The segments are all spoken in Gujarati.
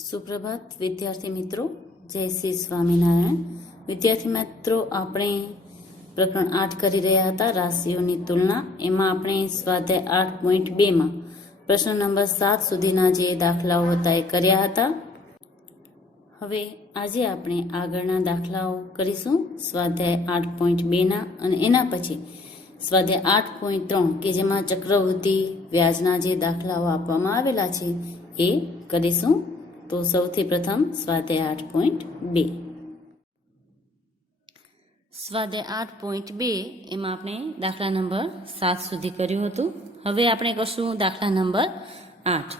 સુપ્રભાત વિદ્યાર્થી મિત્રો, જય શ્રી સ્વામિનારાયણ. વિદ્યાર્થી મિત્રો, આપણે પ્રકરણ 8 કરી રહ્યા હતા, રાશિઓની તુલના. એમાં આપણે સ્વાધ્યાય 8.2માં પ્રશ્ન નંબર 7 સુધીના જે દાખલાઓ હતા એ કર્યા હતા. હવે આજે આપણે આગળના દાખલાઓ કરીશું સ્વાધ્યાય 8.2ના, અને એના પછી સ્વાધ્યાય 8.3 કે જેમાં ચક્રવૃદ્ધિ વ્યાજના જે દાખલાઓ આપવામાં આવેલા છે એ કરીશું. તો સૌથી પ્રથમ સ્વાધ્યાય 8.2. સ્વાધ્યાય 8.2 એમાં આપણે દાખલા નંબર 7 સુધી કર્યું હતું. હવે આપણે કરશું દાખલા નંબર 8.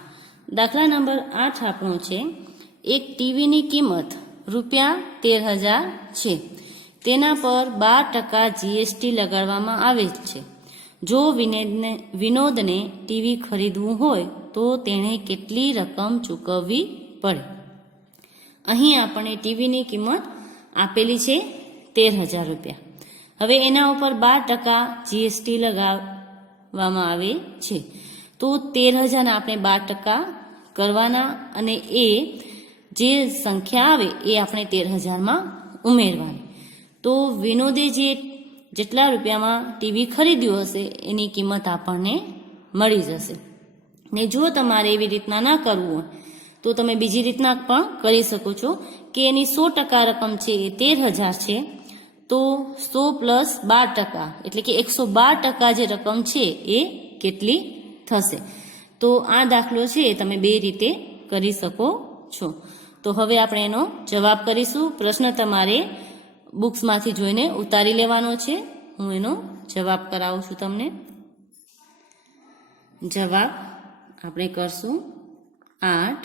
દાખલા નંબર 8 આપણો છે, એક ટીવીની કિંમત ₹13,000 છે. તેના પર 12% જીએસટી લગાડવામાં આવે છે. જો વિનોદને ટીવી ખરીદવું હોય તો તેણે કેટલી રકમ ચૂકવવી પડે? અહીં આપણને ટીવીની કિંમત આપેલી છે ₹13,000. હવે એના ઉપર 12% જીએસટી લગાવવામાં આવે છે. તો 13,000 આપણે 12% કરવાના, અને એ જે સંખ્યા આવે એ આપણે 13,000માં ઉમેરવાની. તો વિનોદે જેટલા રૂપિયામાં ટીવી ખરીદ્યું હશે એની કિંમત આપણને મળી જશે. ને જો તમારે એવી રીતના ના કરવું હોય તો તમે બીજી રીતના પણ કરી શકો છો કે એની 100% રકમ છે એ 13,000 છે, તો 100 + 12%, એટલે કે 112% જે રકમ છે એ કેટલી થશે? તો આ દાખલો છે એ તમે બે રીતે કરી શકો છો. તો હવે આપણે એનો જવાબ કરીશું. પ્રશ્ન તમારે બુક્સમાંથી જોઈને ઉતારી લેવાનો છે. હું એનો જવાબ કરાવું છું તમને. જવાબ આપણે કરશું 8.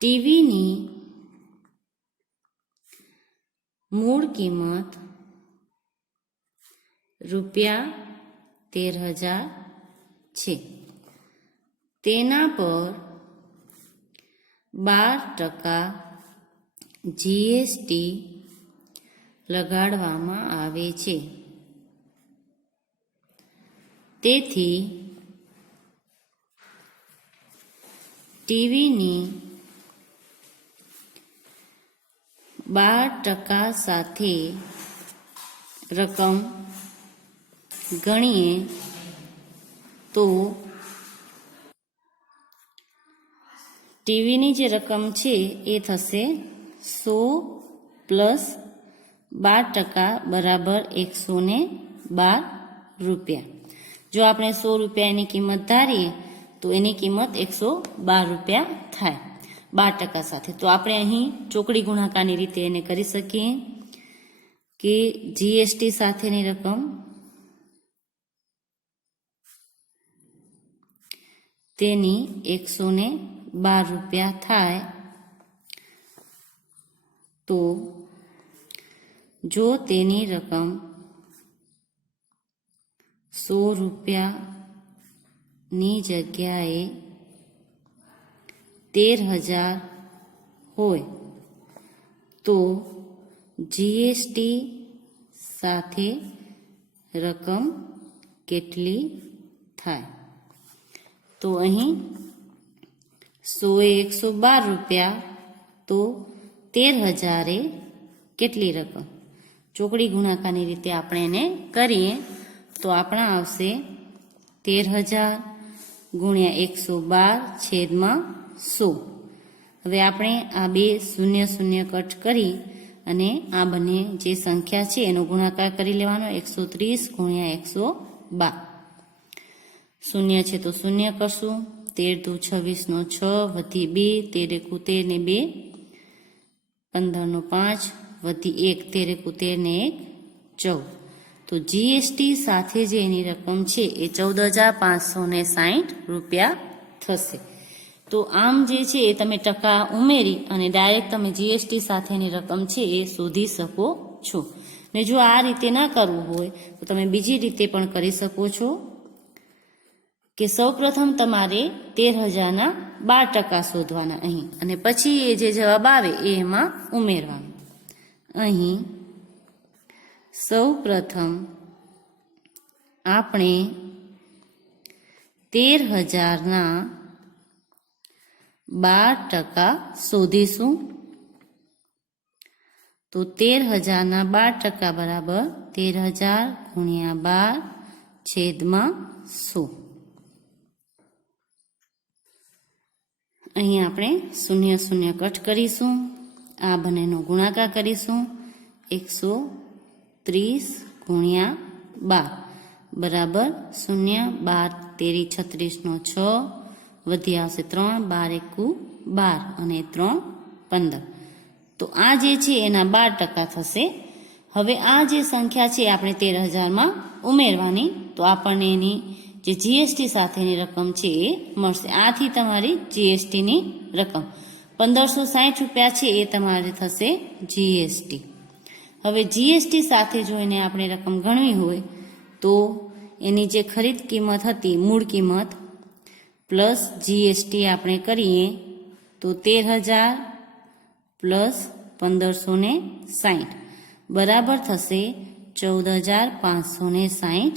ટીવીની મૂળ કિંમત ₹13,000 છે. તેના પર 12% જીએસટી લગાડવામાં આવે છે. તેથી ટીવીની 12% સાથે રકમ ગણીએ તો ટીવીની જે રકમ છે એ થશે 100 + 12% બરાબર ₹112. જો આપણે ₹100 એની કિંમત ધારીએ તો એની કિંમત ₹112 થાય 12% સાથે. તો આપણે અહીં ચોકડી ગુણાકારની રીતે એને કરી શકીએ કે જીએસટી સાથેની રકમ તેની ₹112 થાય. તો જો તેની રકમ ₹100ની જગ્યાએ 13,000 હોય તો જીએસટી સાથે રકમ કેટલી થાય? તો અહીં 100 એ ₹112, તો 13,000 એ કેટલી રકમ? ચોકડી ગુણાકારની રીતે આપણે એને કરીએ તો આપણા આવશે 13,000 × 112/100. હવે આપણે આ બે 0 કટ કરી અને આ બંને જે સંખ્યા છે એનો ગુણાકાર કરી લેવાનો. 130 × 112. 0 છે તો 0 કરશું. 13 × 26 = 6, વધી 2, 13 × 13 ને 2, 15 નો 5, વધી 1, 13 × 13 ને 1, 14. તો જીએસટી સાથે જે એની રકમ છે એ ₹14,560 થશે. તો આમ જે છે એ તમે ટકા ઉમેરી અને ડાયરેક્ટ તમે જીએસટી સાથેની રકમ છે એ શોધી શકો છો. ને જો આ રીતે ના કરવું હોય તો તમે બીજી રીતે પણ કરી શકો છો કે સૌપ્રથમ તમારે 13,000ના 12% શોધવાના અહીં, અને પછી એ જે જવાબ આવે એ એમાં ઉમેરવાનું. અહીં સૌપ્રથમ આપણે 13,000ના 12% શોધીશું. તો 13,000 12% બરાબર 13,000 ગુણ્યા 12 છેદમાં 100. અહીં આપણે 0 0 કટ કરીશું. આ બંનેનો ગુણાકાર કરીશું. 130 ગુણ્યા 12 બરાબર 0 12 13 36 નો 6 વધી આવશે 3 12 એકુ 12 અને 3 15. તો આ જે છે એના 12% થશે. હવે આ જે સંખ્યા છે આપણે 13,000માં ઉમેરવાની, તો આપણને એની જે જીએસટી સાથેની રકમ છે એ મળશે. આથી તમારી જીએસટીની રકમ 1560 રૂપિયા છે એ તમારે થશે જીએસટી. હવે જીએસટી સાથે જોઈને આપણે રકમ ગણવી હોય તો એની જે ખરીદ કિંમત હતી મૂળ કિંમત પ્લસ જીએસટી આપણે કરીએ તો 13,000 પ્લસ 1560 બરાબર થશે 14,560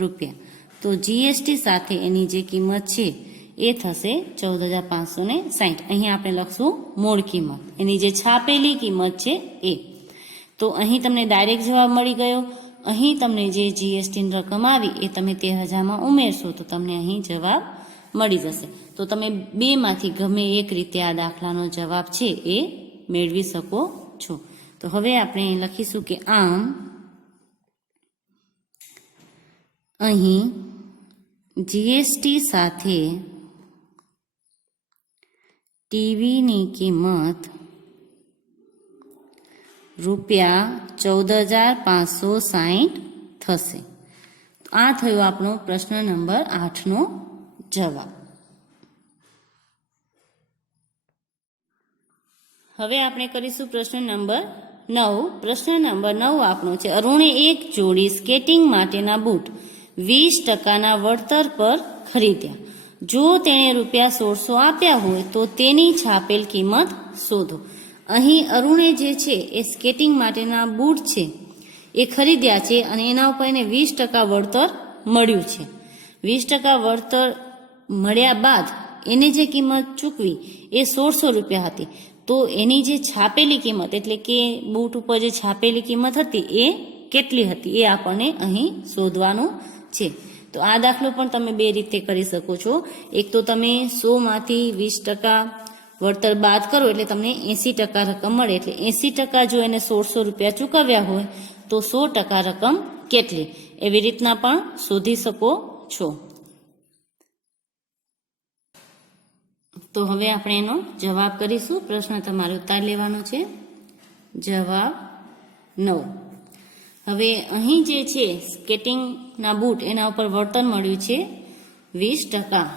રૂપિયા. તો જીએસટી સાથે એની જે કિંમત છે એ થશે 14,560. અહીં આપણે લખશું મૂળ કિંમત, એની જે છાપેલી કિંમત છે એ. તો અહીં તમને ડાયરેક્ટ જવાબ મળી ગયો. અહીં તમને જે જીએસટીની રકમ આવી એ તમે 13,000માં ઉમેરશો તો તમને અહીં જવાબ મળી જશે. તો તમે બેમાંથી ગમે એક રીતે આ દાખલાનો જવાબ છે એ મેળવી શકો છો. તો હવે આપણે લખીશું કે આમ અહીં જીએસટી સાથે ટીવીની કિંમત રૂપિયા 14,560 થશે. આ થયો આપણો પ્રશ્ન નંબર 8નો જવાબ. હવે આપણે કરીશું પ્રશ્ન નંબર 9. પ્રશ્ન નંબર 9 આપણો છે અરુણે એક જોડી સ્કેટિંગ માટેના બૂટ 20%ના વળતર પર ખરીદ્યા. જો તેણે રૂપિયા 1600 આપ્યા હોય તો તેની છાપેલ કિંમત શોધો. અહીં અરુણે જે છે એ સ્કેટિંગ માટેના બૂટ છે એ ખરીદ્યા છે અને એના ઉપર એને 20% વળતર મળ્યું છે. 20% વળતર મળ્યા બાદ એને જે કિંમત ચૂકવી એ 1600 રૂપિયા હતી. તો એની જે છાપેલી કિંમત એટલે કે બૂટ ઉપર જે છાપેલી કિંમત હતી એ કેટલી હતી એ આપણને અહીં શોધવાનું છે. તો આ દાખલો પણ તમે બે રીતે કરી શકો છો. એક તો તમે 100માંથી 20% વળતર બાદ કરો એટલે તમને 80% રકમ મળે. એટલે 80% જો એને 1600 રૂપિયા ચૂકવ્યા હોય તો 100% રકમ કેટલી, એવી રીતના પણ શોધી શકો છો. તો હવે આપણે એનો જવાબ કરીશું. પ્રશ્ન તમારે ઉત્તર લેવાનો છે. જવાબ 9. હવે અહીં જે છે સ્કેટિંગના બૂટ એના ઉપર વળતર મળ્યું છે 20%.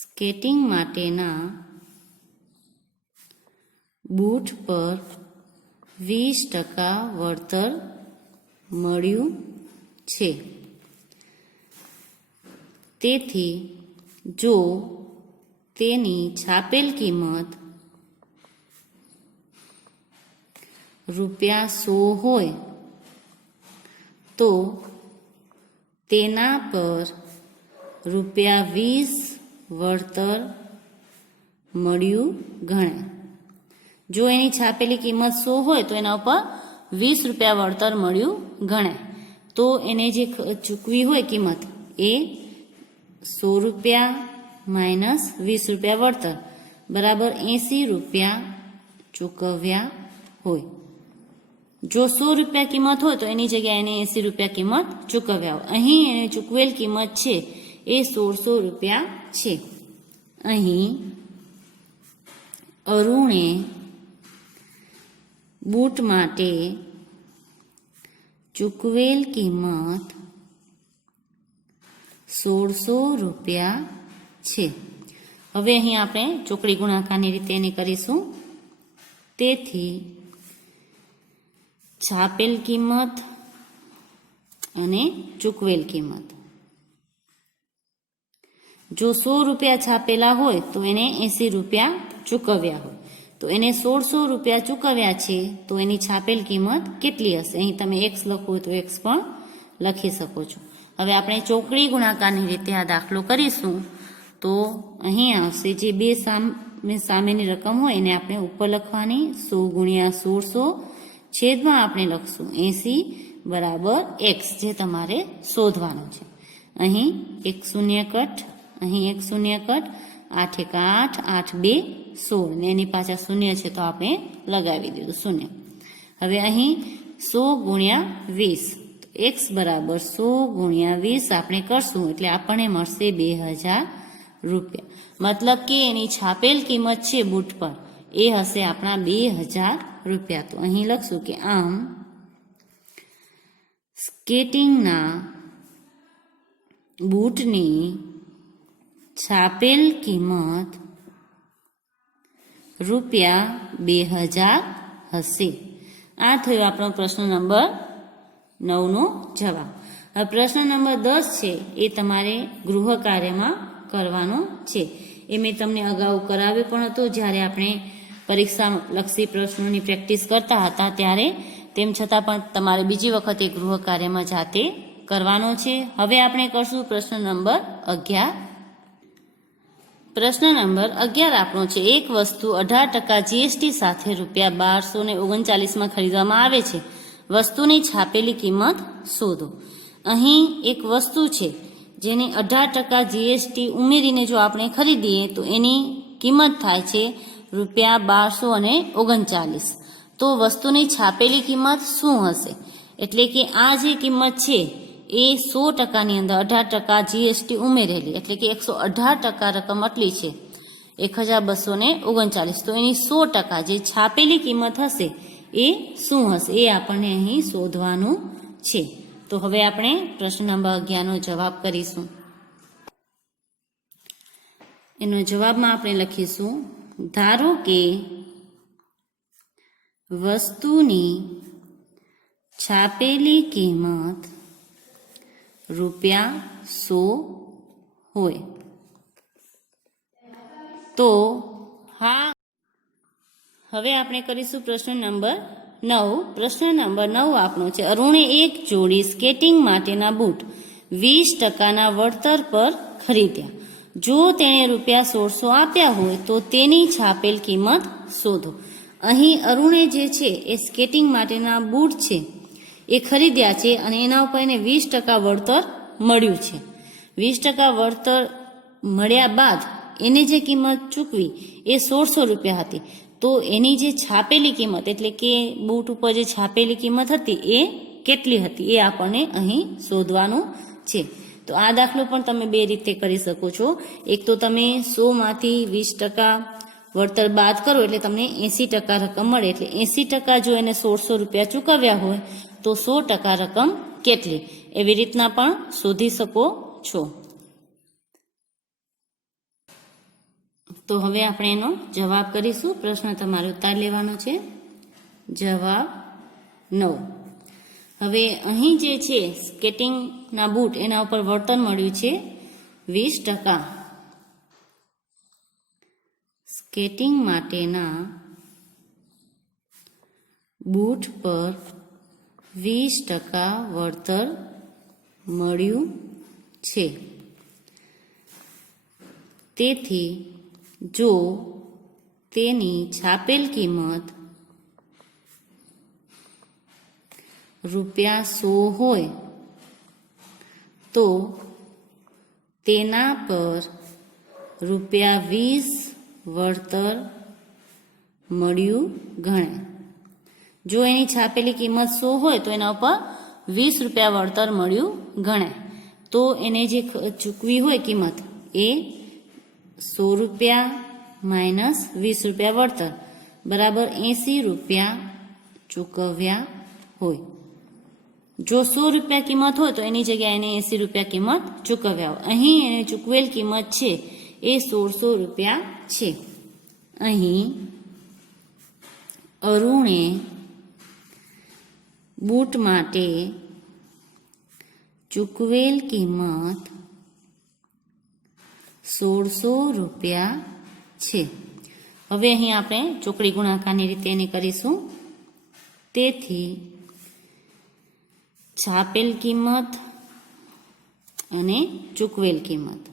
સ્કેટિંગ માટેના બૂટ પર 20% વળતર મળ્યું છે. તેથી જો તેની છાપેલ કિંમત રૂપિયા 100 હોય તો તેના પર રૂપિયા 20 વળતર મળ્યું ગણાય. જો એની છાપેલી કિંમત 100 હોય તો એના ઉપર 20 રૂપિયા વળતર મળ્યું ગણાય. તો એને જે ચૂકવી હોય કિંમત એ 100 રૂપિયા માઇનસ 20 રૂપિયા વળતર બરાબર 80 રૂપિયા ચૂકવ્યા હોય. જો 100 રૂપિયા કિંમત હોય તો એની જગ્યાએ એને 80 રૂપિયા કિંમત ચૂકવ્યા હોય. અહીં એને ચૂકવેલ કિંમત છે એ 1600 રૂપિયા છે. અહીં અરુણે બૂટ માટે ચૂકવેલ કિંમત 1600 રૂપિયા છે. હવે અહીં આપણે ચોકડી ગુણાકારની રીતે એને કરીશું. તેથી છાપેલ કિંમત અને ચૂકવેલ કિંમત. જો 100 રૂપિયા છાપેલા હોય તો એને 80 રૂપિયા ચૂકવ્યા હોય. તો એને 1600 રૂપિયા ચૂકવ્યા છે તો એની છાપેલ કિંમત કેટલી હશે? અહીં તમે x લખવું હોય તો x પણ લખી શકો છો. હવે આપણે ચોકડી ગુણાકારની રીતે આ દાખલો કરીશું. તો અહીં આવશે જે બે સામેની રકમ હોય એને આપણે ઉપર લખવાની 100 ગુણ્યા 1600 છેદમાં આપણે લખશું 80 બરાબર x જે તમારે શોધવાનું છે. અહીં એક શૂન્ય કટ, અહીં એક શૂન્ય કટ, 8 એક 8, 8 2 16 ને એની પાછળ શૂન્ય છે તો આપણે લગાવી દીધું શૂન્ય. હવે અહીં 100 ગુણ્યા 20 x બરાબર 100 ગુણ્યા 20 આપણે કરશું એટલે આપણને મળશે 2000 રૂપિયા. મતલબ કે એની છાપેલ કિંમત છે બૂટ પર એ હશે આપણા 2000 રૂપિયા. તો અહીં લખશું કે આમ સ્કેટિંગના બૂટની છાપેલ કિંમત રૂપિયા 2000 હશે. આ થયો આપણો પ્રશ્ન નંબર 9 નો જવાબ. હવે પ્રશ્ન નંબર 10 છે એ તમારે ગૃહ કાર્યમાં કરવાનો છે. એ મેં તમને અગાઉ કરાવ્યો પણ હતો જ્યારે આપણે પરીક્ષા લક્ષી પ્રશ્નોની પ્રેક્ટિસ કરતા હતા ત્યારે. તેમ છતાં પણ તમારે બીજી વખત એ ગૃહ કાર્યમાં જાતે કરવાનો છે. હવે આપણે કરશું પ્રશ્ન નંબર 11. પ્રશ્ન નંબર 11 આપણો છે એક વસ્તુ 18% જીએસટી સાથે રૂપિયા 1239 ખરીદવામાં આવે છે. વસ્તુની છાપેલી કિંમત શોધો. અહીં એક વસ્તુ છે જેની 18% જીએસટી ઉમેરીને જો આપણે ખરીદીએ તો એની કિંમત થાય છે રૂપિયા 1239. તો વસ્તુની છાપેલી કિંમત શું હશે? એટલે કે આ જે કિંમત છે એ 100%ની અંદર 18% જીએસટી ઉમેરેલી એટલે કે 118% રકમ આટલી છે 1239. તો એની 100% જે છાપેલી કિંમત હશે એ શું હશે એ આપણને અહીં શોધવાનું છે. તો હવે આપણે પ્રશ્ન નંબર 11 નો જવાબ કરીશું. એનો જવાબમાં આપણે લખીશું ધારો કે વસ્તુની છાપેલી કિંમત રૂપિયા 100 હોય તો હા. હવે આપણે કરીશું પ્રશ્ન નંબર 9. પ્રશ્ન નંબર 9 આપણો છે અરુણે એક જોડી સ્કેટિંગ માટેના બૂટ 20%ના વળતર પર ખરીદ્યા. જો તેણે રૂપિયા 1600 આપ્યા હોય તો તેની છાપેલ કિંમત શોધો. અહીં અરુણે જે છે એ સ્કેટિંગ માટેના બૂટ છે એ ખરીદ્યા છે અને એના ઉપર એને 20% વળતર મળ્યું છે. 20% વળતર મળ્યા બાદ એને જે કિંમત ચૂકવી એ 1600 રૂપિયા હતી. તો એની જે છાપેલી કિંમત એટલે કે બૂટ ઉપર જે છાપેલી કિંમત હતી એ કેટલી હતી એ આપણને અહીં શોધવાનું છે. તો આ દાખલો પણ તમે બે રીતે કરી શકો છો. એક તો તમે 100માંથી 20% વળતર બાદ કરો એટલે તમને 80% રકમ મળે. એટલે 80% જો એને 1600 રૂપિયા ચૂકવ્યા હોય તો 100% રકમ કેટલી એવી રીતના પણ શોધી શકો છો. તો હવે આપણે એનો જવાબ કરીશું. પ્રશ્ન તમારે ઉત્તર લેવાનો છે. જવાબ 9. હવે અહીં જે છે સ્કેટિંગના બૂટ એના ઉપર વળતર મળ્યું છે 20%. સ્કેટિંગ માટેના બૂટ પર 20% વળતર મળ્યું છે. તેથી જો તેની છાપેલ કિંમત રૂપિયા 100 હોય તો તેના પર રૂપિયા 20 વળતર મળ્યું ગણાય. જો એની છાપેલી કિંમત 100 હોય તો એના ઉપર 20 રૂપિયા વળતર મળ્યું ગણાય. તો એને જે ચૂકવી હોય કિંમત એ 100 રૂપિયા માઇનસ 20 રૂપિયા વળતર બરાબર 80 રૂપિયા ચૂકવ્યા હોય. જો 100 રૂપિયા કિંમત હોય તો એની જગ્યાએ એને 80 રૂપિયા કિંમત ચૂકવ્યા હોય. અહીં એને ચૂકવેલ કિંમત છે એ 1600 રૂપિયા છે. અહીં અરુણે બૂટ માટે ચૂકવેલ કિંમત 1600 રૂપિયા છે. હવે અહીં આપણે ચોકડી ગુણાકારની રીતે એને કરીશું. તેથી છાપેલ કિંમત અને ચૂકવેલ કિંમત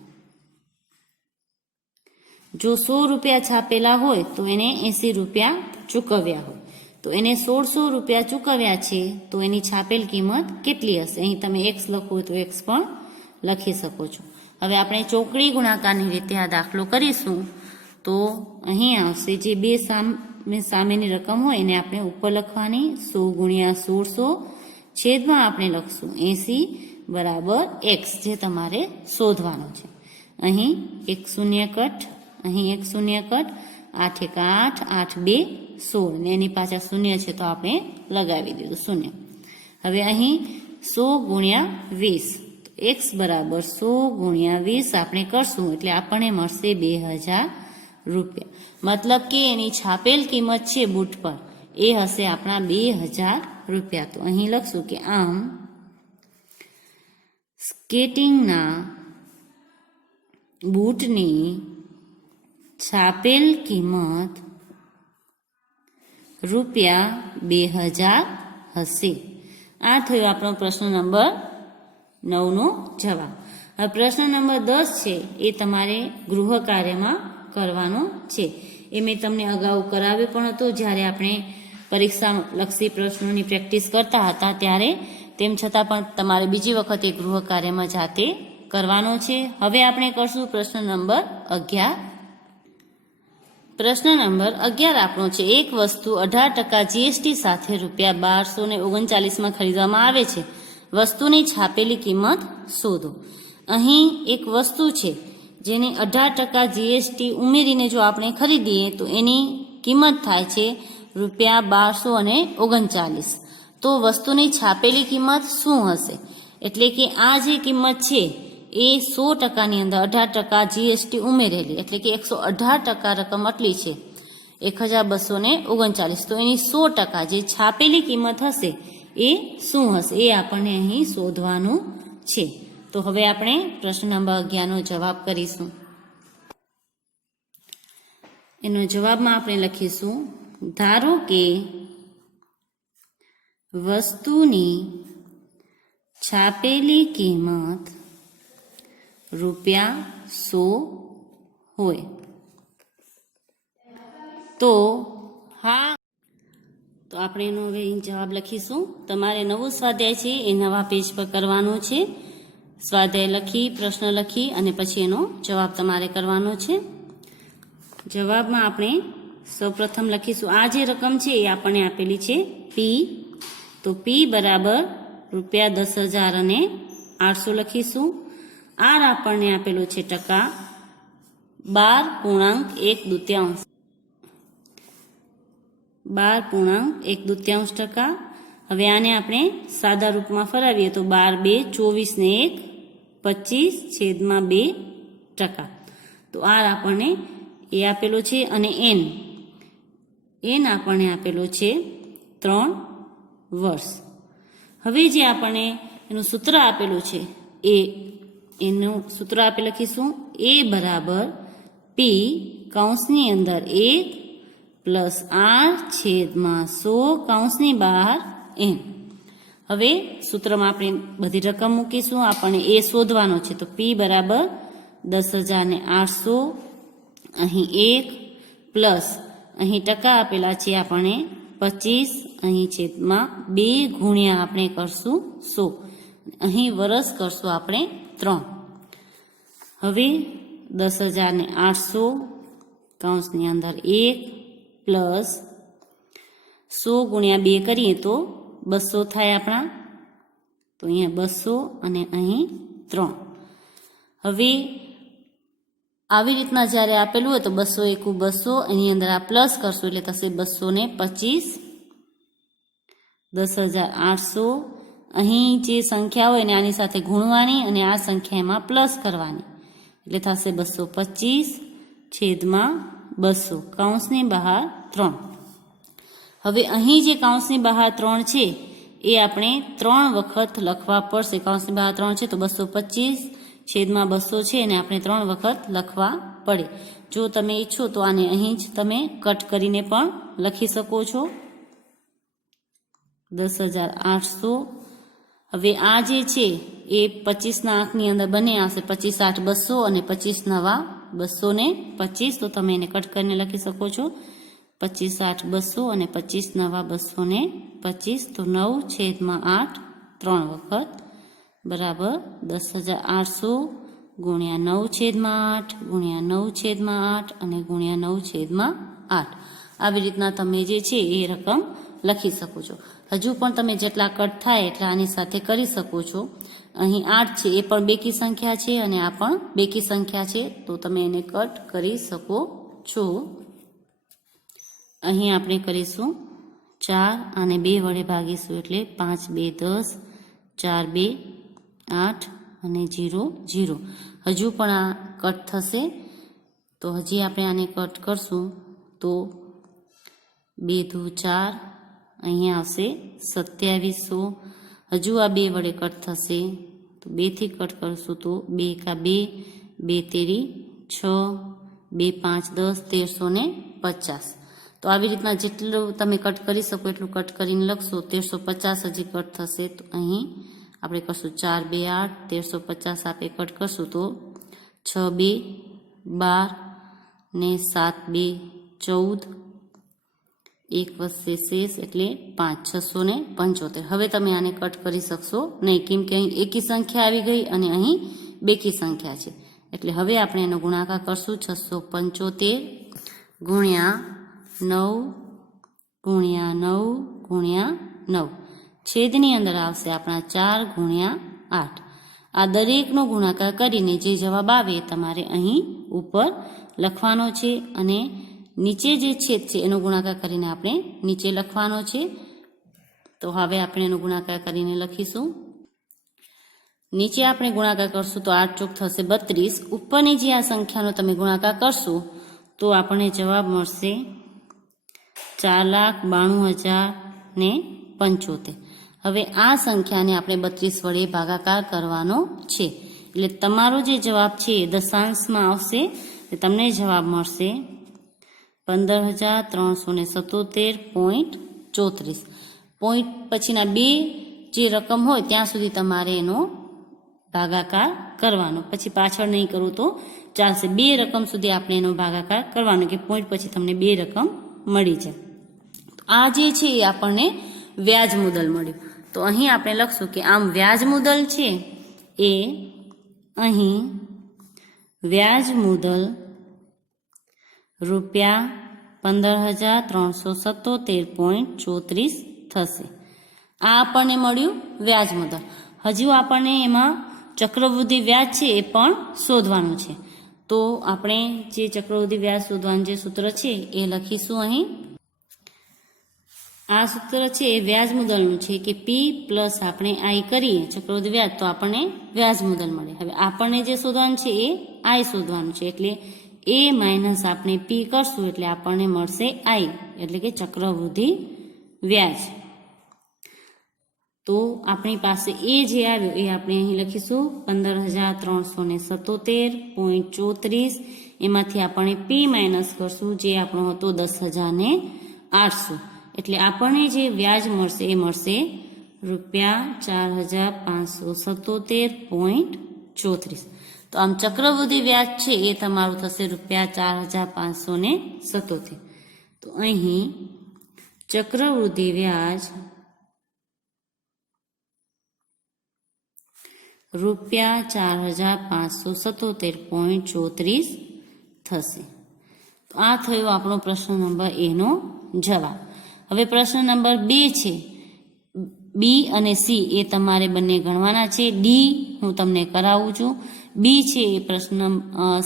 જો 100 રૂપિયા છાપેલા હોય તો એને 80 રૂપિયા ચૂકવ્યા હોય, તો એને 1600 રૂપિયા ચૂકવ્યા છે તો એની છાપેલ કિંમત કેટલી હશે? અહીં તમે x લખવું હોય તો x પણ લખી શકો છો. હવે આપણે ચોકડી ગુણાકારની રીતે આ દાખલો કરીશું. તો અહીં આવશે જે બે સામેની રકમ હોય એને આપણે ઉપર લખવાની, 100 ગુણ્યા 1600 છેદમાં આપણે લખશું 80 બરાબર x, જે તમારે શોધવાનો છે. અહીં એક શૂન્ય કટ, અહીં એક શૂન્ય કટ, 8 એક 8, 8 2 16 ને એની પાછળ શૂન્ય છે તો આપણે લગાવી દીધું શૂન્ય. હવે અહીં 100 ગુણ્યા 20, x બરાબર 100 ગુણ્યા 20 આપણે કરશું એટલે આપણને મળશે 2000 રૂપિયા. મતલબ કે એની છાપેલ કિંમત છે બૂટ પર એ હશે આપણા 2000 રૂપિયા. તો અહીં લખશું કે આમ સ્કેટિંગના બૂટની છાપેલ કિંમત રૂપિયા 2000 હશે. આ થયો આપણો પ્રશ્ન નંબર 9 નો જવાબ. હવે પ્રશ્ન નંબર 10 છે એ તમારે ગૃહ કાર્યમાં કરવાનો છે. એ મેં તમને અગાઉ કરાવ્યો પણ હતો જ્યારે આપણે પરીક્ષા લક્ષી પ્રશ્નોની પ્રેક્ટિસ કરતા હતા ત્યારે. તેમ છતાં પણ તમારે બીજી વખત એ ગૃહ કાર્યમાં જાતે કરવાનો છે. હવે આપણે કરશું પ્રશ્ન નંબર 11. પ્રશ્ન નંબર 11 આપણો છે, એક વસ્તુ 18% જીએસટી સાથે રૂપિયા 1239 ખરીદવામાં આવે છે. વસ્તુની છાપેલી કિંમત શોધો. અહીં એક વસ્તુ છે જેની 18% જીએસટી ઉમેરીને જો આપણે ખરીદીએ તો એની કિંમત થાય છે રૂપિયા 1239. તો વસ્તુની છાપેલી કિંમત શું હશે? એટલે કે આ જે કિંમત છે એ 100%ની અંદર 18% જીએસટી ઉમેરેલી, એટલે કે 118% રકમ આટલી છે 1239. તો એની 100% જે છાપેલી કિંમત હશે એ શું હશે એ આપણને અહીં શોધવાનું છે. તો હવે આપણે પ્રશ્ન નંબર 11 નો જવાબ કરીશું. એનો જવાબમાં આપણે લખીશું, ધારો કે વસ્તુની છાપેલી કિંમત રૂપિયા 100 હોય તો આપણે એનો હવે જવાબ લખીશું. તમારે નવું સ્વાધ્યાય છે એ નવા પેજ પર કરવાનું છે. સ્વાધ્યાય લખી, પ્રશ્ન લખી અને પછી એનો જવાબ તમારે કરવાનો છે. જવાબમાં આપણે સૌપ્રથમ લખીશું આ જે રકમ છે એ આપણને આપેલી છે P. તો P બરાબર રૂપિયા 10,800 લખીશું. R આપણને આપેલો છે ટકા 12.1/2. 12.1/2%. હવે આને આપણે સાદા રૂપમાં ફરાવીએ તો 12 2 24 ને 1 25/2%. તો R આપણને એ આપેલો છે અને N આપણને આપેલો છે 3 વર્ષ. હવે જે આપણને એનું સૂત્ર આપેલું છે એનું સૂત્ર આપણે લખીશું A બરાબર P કૌંસની અંદર 1 પ્લસ R છેદમાં 100 કૌંસની બહાર N. હવે સૂત્રમાં આપણે બધી રકમ મૂકીશું. આપણને એ શોધવાનો છે તો P બરાબર 10,800, અહીં 1 પ્લસ અહીં ટકા આપેલા છે આપણને 25, અહીં છેદમાં 2 ગુણ્યા આપણે કરશું 100, અહીં વર્ષ કરશું આપણે 3. હવે 10,800 કૌંસની અંદર 1 પ્લસ 100 ગુણ્યા 2 કરીએ તો 200 થાય આપણા. તો અહીંયા 200 અને અહીં 3. હવે આવી રીતના જ્યારે આપેલું હોય તો 200 × 200, એની અંદર આ પ્લસ કરશું એટલે થશે 225. 10,800 અહીં જે સંખ્યા હોય ને આની સાથે ગુણવાની અને આ સંખ્યા એમાં પ્લસ કરવાની એટલે થશે 225 છેદમાં 200 કૌંસની બહાર 3. હવે અહીં જે કૌંસની બહાર 3 છે એ આપણે 3 વખત લખવા પડશે. કૌંસની બહાર 3 છે તો 225 છેદમાં 200 છે અને આપણે 3 વખત લખવા પડે. જો તમે ઈચ્છો તો આને અહીં જ તમે કટ કરીને પણ લખી શકો છો. 10,800. હવે આ જે છે એ 25ના આંકની અંદર બંને આવશે, 25 8 200 અને 25 9 225 તો તમે એને કટ કરીને લખી શકો છો 25 8 200 અને 25 નવા 225 તો 9/8 3 વખત બરાબર 10,800 ગુણ્યા 9/8 ગુણ્યા 9/8 અને ગુણ્યા 9/8 આવી રીતના તમે જે છે એ રકમ લખી શકો છો. હજુ પણ તમે જેટલા કટ થાય એટલા આની સાથે કરી શકો છો. અહીં 8 છે એ પણ બેકી સંખ્યા છે અને આ પણ બેકી સંખ્યા છે તો તમે એને કટ કરી શકો છો. અહીં આપણે કરીશું 4 અને 2 વડે ભાગીશું એટલે 5 2 10 4 2 8 અને 0 0. હજુ પણ આ કટ થશે તો હજી આપણે આને કટ કરશું તો 2 દુ 4 અહીંયા આવશે 2700. હજુ આ 2 વડે કટ થશે તો 2 થી કટ કરશું તો 2 એકા 2 2 તેરી 6 2 5 10 1350. તો આવી રીતના જેટલું તમે કટ કરી શકો એટલું કટ કરીને લખશો 1350 હજી કટ થશે તો અહીં આપણે કરશું 4 2 8 1350 આપણે કટ કરશું તો 6 2 12 ને 7 2 14 એક વધશે શેષ એટલે 5 675. હવે તમે આને કટ કરી શકશો નહીં કેમ કે અહીં એકી સંખ્યા આવી ગઈ અને અહીં બેકી સંખ્યા છે એટલે હવે આપણે એનો ગુણાકાર કરશું 675 ગુણ્યા 9 ગુણ્યા 9 ગુણ્યા 9 છેદની અંદર આવશે આપણા 4 ગુણ્યા 8. આ દરેકનો ગુણાકાર કરીને જે જવાબ આવે તમારે અહીં ઉપર લખવાનો છે અને નીચે જે છેદ છે એનો ગુણાકાર કરીને આપણે નીચે લખવાનો છે. તો હવે આપણે એનો ગુણાકાર કરીને લખીશું. નીચે આપણે ગુણાકાર કરશું તો 8 ચોક થશે 32. ઉપરની જે આ સંખ્યાનો તમે ગુણાકાર કરશો તો આપણને જવાબ મળશે 4,92,075. હવે આ સંખ્યાને આપણે 32 વડે ભાગાકાર કરવાનો છે એટલે તમારો જે જવાબ છે એ દશાંશમાં આવશે એટલે તમને જવાબ મળશે 15,377.34. પોઈન્ટ પછીના 2 જે રકમ હોય ત્યાં સુધી તમારે એનો ભાગાકાર કરવાનો, પછી પાછળ નહીં કરવું તો ચાલશે. 2 રકમ સુધી આપણે એનો ભાગાકાર કરવાનો કે પોઈન્ટ પછી તમને 2 રકમ મળી જાય. આ જે છે એ આપણને વ્યાજ મુદલ મળ્યું. તો અહીં આપણે લખશું કે આમ વ્યાજ મુદલ છે એ અહીં વ્યાજ મુદલ રૂપિયા 15,377.34 થશે. આ આપણને મળ્યું વ્યાજ મુદલ. હજુ આપણને એમાં ચક્રવૃદ્ધિ વ્યાજ છે એ પણ શોધવાનું છે. તો આપણે જે ચક્રવૃદ્ધિ વ્યાજ શોધવાનું જે સૂત્ર છે એ લખીશું અહીં. આ સૂત્ર છે એ વ્યાજ મુદલનું છે કે પી પ્લસ આપણે આઈ કરીએ ચક્રવૃદ્ધિ વ્યાજ તો આપણને વ્યાજ મુદલ મળે. હવે આપણને જે શોધવાનું છે એ આઈ શોધવાનું છે એટલે એ માઇનસ આપણે પી કરશું એટલે આપણને મળશે આઈ એટલે કે ચક્રવૃદ્ધિ વ્યાજ. તો આપણી પાસે એ જે આવ્યો એ આપણે અહીં લખીશું 15,377.34. એમાંથી આપણે પી માઇનસ કરશું જે આપણો હતો 10,800 એટલે આપણને જે વ્યાજ મળશે એ મળશે ₹4,577.34. તો આમ ચક્રવૃદ્ધિ વ્યાજ છે એ તમારું થશે ₹4,577. તો અહીં ચક્રવૃદ્ધિ વ્યાજ ₹4,577.34 થશે. તો આ થયો આપણો પ્રશ્ન નંબર એ નો જવાબ. હવે પ્રશ્ન નંબર 2 છે. બી અને સી એ તમારે બંને ગણવાના છે. ડી હું તમને કરાવું છું. બી છે એ પ્રશ્ન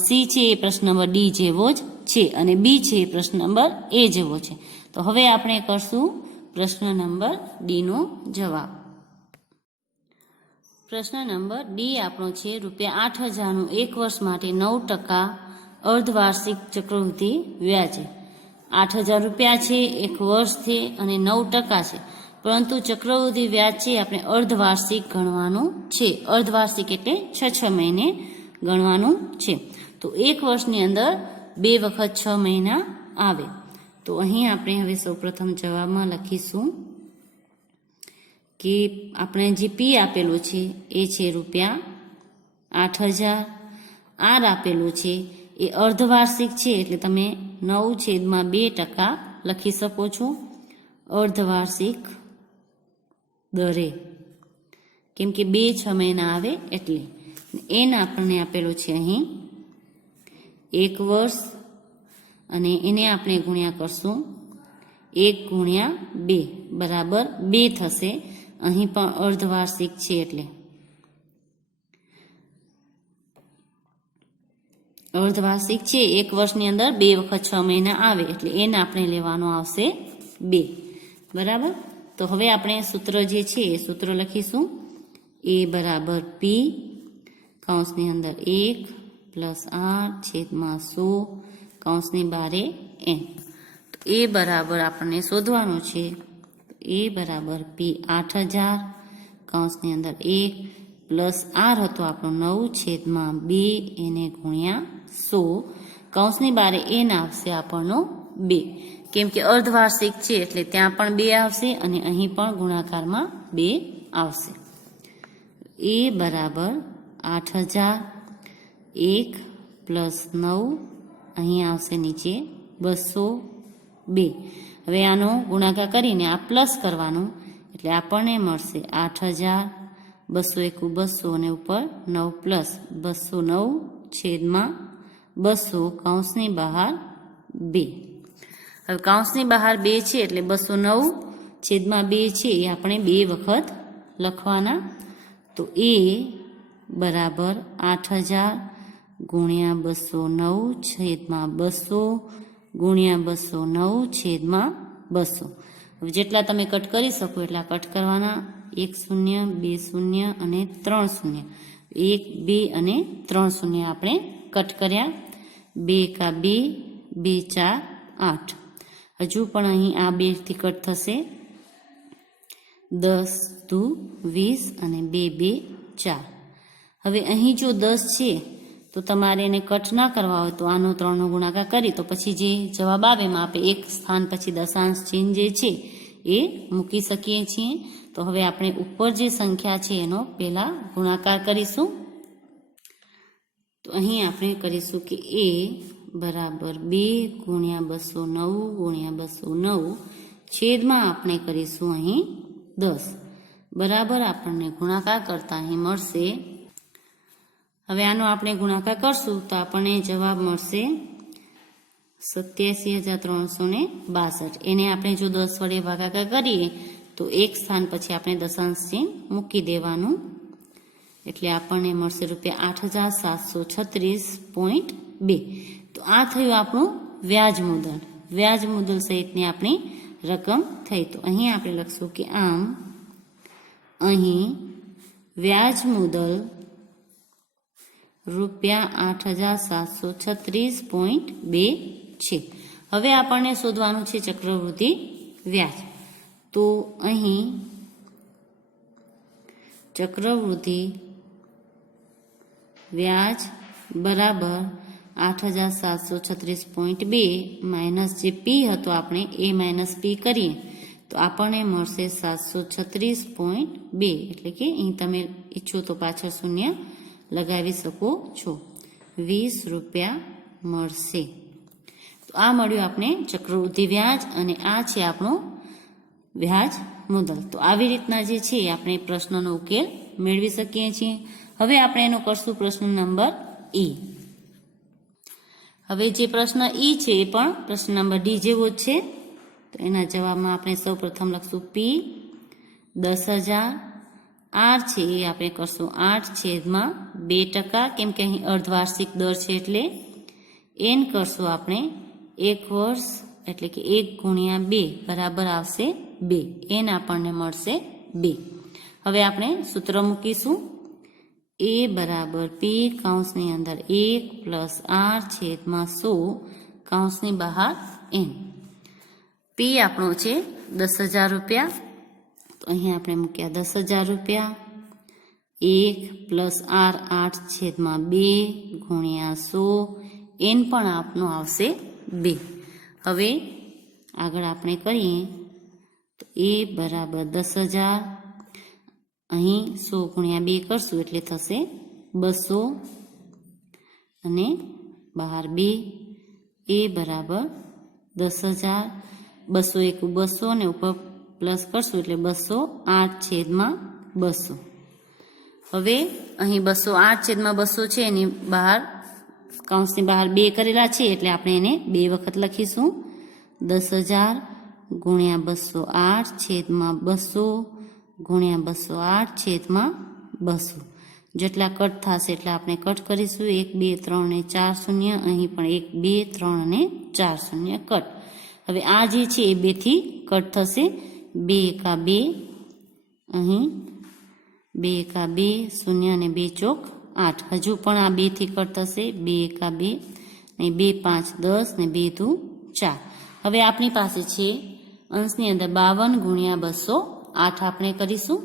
સી છે એ પ્રશ્ન નંબર ડી જેવો જ છે અને બી છે એ પ્રશ્ન નંબર એ જેવો છે. તો હવે આપણે કરશું પ્રશ્ન નંબર ડી નો જવાબ. પ્રશ્ન નંબર ડી આપણો છે ₹8,000નું 1 વર્ષ માટે 9% અર્ધવાર્ષિક ચક્રવૃદ્ધિ વ્યાજે. 8,000 રૂપિયા છે 1 વર્ષ છે અને 9% છે, પરંતુ ચક્રવૃદ્ધિ વ્યાજ છે આપણે અર્ધવાર્ષિક ગણવાનું છે. અર્ધવાર્ષિક એટલે 6 મહિને ગણવાનું છે. તો 1 વર્ષની અંદર 2 વખત 6 મહિના આવે. તો અહીં આપણે હવે સૌપ્રથમ જવાબમાં લખીશું કે આપણે જે પી આપેલું છે એ છે ₹8,000. આર આપેલું છે એ અર્ધવાર્ષિક છે એટલે તમે 9/2% લખી શકો છો અર્ધવાર્ષિક દરે, કેમ કે 2 6 મહિના આવે એટલે. એન આપણને આપેલો છે અહીં 1 વર્ષ, અને એને આપણે ગુણ્યા કરશું 1 × 2 બરાબર 2 થશે. અહીં પણ અર્ધવાર્ષિક છે એટલે અર્ધવાર્ષિક છે, 1 વર્ષની અંદર 2 વખત 6 મહિના આવે એટલે એને આપણે લેવાનો આવશે 2. બરાબર. તો હવે આપણે સૂત્ર જે છે એ સૂત્ર લખીશું. A બરાબર P કૌંસની અંદર 1 + 8/100 કૌંસની બારે n. તો A બરાબર આપણને શોધવાનું છે. A બરાબર P 8000 કૌંસની અંદર 1 પ્લસ R હતો આપણો 9/2 એને ગુણ્યા 100 કૌંસની બારે n આવશે આપણનો 2, કેમ કે અર્ધવાર્ષિક છે એટલે ત્યાં પણ 2 આવશે અને અહીં પણ ગુણાકારમાં 2 આવશે. A બરાબર 8000 1 + 9 અહીં આવશે નીચે 202. હવે આનો ગુણાકાર કરીને આ પ્લસ કરવાનું એટલે આપણને મળશે 8000 200 × 200 અને ઉપર 9 પ્લસ 209/200 કૌંસની બહાર 2. હવે કૌંસની બહાર 2 છે એટલે 209/2 છે એ આપણે 2 વખત લખવાના. તો A બરાબર 8000 × 209/200 ગુણ્યા 209/200. હવે જેટલા તમે કટ કરી શકો એટલા કટ કરવાના. 1 0 2 0 અને 3 0. 1 2 અને 3 0 આપણે કટ કર્યા. 2 × 2 2 4 8. હજુ પણ અહીં આ 2 થી કટ થશે. 10 2 20 અને 2 2 4. હવે અહીં જો 10 છે તો તમારે એને કટ ના કરવા હોય તો આનો 3નો ગુણાકાર કરી તો પછી જે જવાબ આવે એમાં આપણે એક સ્થાન પછી દશાંશ ચિહ્ન જે છે એ મૂકી શકીએ છીએ. તો હવે આપણે ઉપર જે સંખ્યા છે એનો પહેલા ગુણાકાર કરીશું. તો અહીં આપણે કરીશું કે A બરાબર 2 × 209 × 209 છેદમાં આપણે કરીશું અહીં 10 બરાબર આપણને ગુણાકાર કરતા અહીં મળશે. હવે આનો આપણે ગુણાકાર કરશું તો આપણને જવાબ મળશે 87,362. એને આપણે જો 10 વડે ભાગાકાર કરીએ તો એક સ્થાન પછી આપણે દશાંશ ચિહ્ન મૂકી દેવાનું એટલે આપણને મળશે ₹8736.2. તો આ થયું આપણું વ્યાજ મુદ્દલ. વ્યાજ મુદ્દલ સહિતની આપણી રકમ થઈ. તો અહીં આપણે લખશું કે આમ અહીં વ્યાજ મુદ્દલ ₹8736.2 છે. હવે આપણને શોધવાનું છે ચક્રવૃદ્ધિ વ્યાજ. તો અહીં ચક્રવૃદ્ધિ વ્યાજ બરાબર 8736.2 માઇનસ જે પી હતો આપણે એ માઇનસ પી કરીએ તો આપણને મળશે 736.2. એટલે કે અહીં તમે ઈચ્છો તો પાછળ શૂન્ય લગાવી શકો છો. 20 રૂપિયા મળશે. તો આ મળ્યું આપણે ચક્રવૃદ્ધિ વ્યાજ અને આ છે આપણો વ્યાજ મુદ્દલ. તો આવી રીતના જે છે આપણે પ્રશ્નનો ઉકેલ મેળવી શકીએ છીએ. હવે આપણે એનો કરશું પ્રશ્ન નંબર ઈ. હવે જે પ્રશ્ન ઈ છે એ પણ પ્રશ્ન નંબર ડી જેવો જ છે. તો એના જવાબમાં આપણે સૌ પ્રથમ લખશું પી 10,000. આર છે એ આપણે કરશું 8/2%, કેમ કે અહીં અર્ધવાર્ષિક દર છે એટલે. એન કરશું આપણે 1 વર્ષ એટલે કે 1 × 2 બરાબર આવશે 2. એન આપણને મળશે 2. હવે આપણે સૂત્ર મૂકીશું. A બરાબર P કૌંસની અંદર 1 + R/100 કૌંસની બહાર n. P આપણો છે 10,000 રૂપિયા. તો અહીં આપણે મૂક્યા 10,000 રૂપિયા. 1 + R 8/2 ગુણ્યા 100. n પણ આપનો આવશે 2. હવે આગળ આપણે કરીએ તો A બરાબર 10,000. અહીં 100 × 2 કરશું એટલે થશે 200 અને બહાર 2, એ બરાબર 10,000, 200 × 200 ને ઉપર પ્લસ કરશું એટલે 208/200. હવે અહીં 208/200 છે, એની બહાર કૌંસની બહાર 2 કરેલા છે એટલે આપણે એને 2 વખત લખીશું. 10,000 × 208/200 × 208/200. જેટલા કટ થશે એટલા આપણે કટ કરીશું. 1, 2, 3 ને 4 શૂન્ય, અહીં પણ 1, 2, 3 અને 4 શૂન્ય કટ. હવે આ જે છે એ 2 થી કટ થશે. 2 × 2, અહીં 2 × 2 શૂન્ય અને 2 ચોક 8. હજુ પણ આ 2 થી કટ થશે. 2 × 2, અહીં 2, 5, 10 ને 2 × 4. હવે આપણી પાસે છે અંશની અંદર 52 × 208 આપણે કરીશું.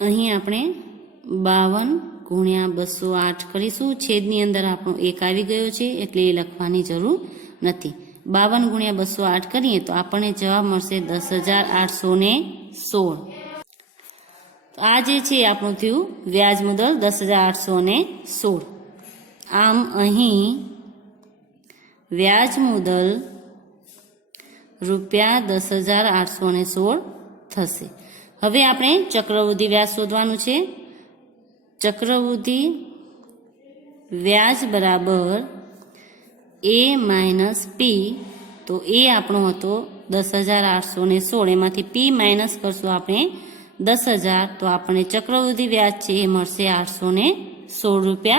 અહીં આપણે 52 × 208 કરીશું. છેદની અંદર આપણો 1 આવી ગયો છે એટલે એ લખવાની જરૂર નથી. 52 × 208 કરીએ તો આપણને જવાબ મળશે 10,816. આ જે છે આપણું થયું વ્યાજ મુદ્દલ 10,816. આમ અહીં વ્યાજ મુદ્દલ ₹10,816 થશે. હવે આપણે ચક્રવૃદ્ધિ વ્યાજ શોધવાનું છે. ચક્રવૃદ્ધિ વ્યાજ બરાબર A - P. તો એ આપણો હતો 10,816. એમાંથી P માઇનસ કરશું આપણે 10,000 તો આપણને ચક્રવૃદ્ધિ વ્યાજ છે એ મળશે ₹816.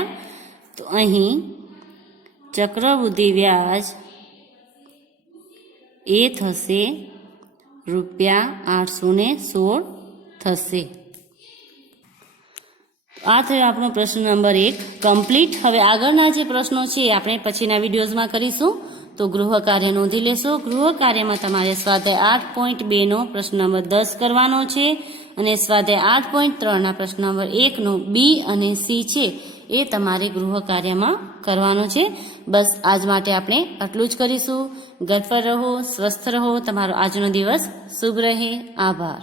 તો અહીં ચક્રવૃદ્ધિ વ્યાજ એ થશે ₹816 થશે. આ થયો આપણો પ્રશ્ન નંબર 1 કમ્પ્લીટ. હવે આગળના જે પ્રશ્નો છે એ આપણે પછીના વિડીયોઝમાં કરીશું. તો ગૃહ કાર્ય નોંધી લેશો. ગૃહ કાર્યમાં તમારે સ્વાધ્યાય 8.2 નો પ્રશ્ન નંબર 10 કરવાનો છે અને સ્વાધ્યાય 8.3 ના પ્રશ્ન નંબર 1 નો બી અને સી છે એ તમારે ગૃહ કાર્યમાં કરવાનો છે. બસ આજ માટે આપણે આટલું જ કરીશું. ઘર પર રહો, સ્વસ્થ રહો. તમારો આજનો દિવસ શુભ રહે. આભાર.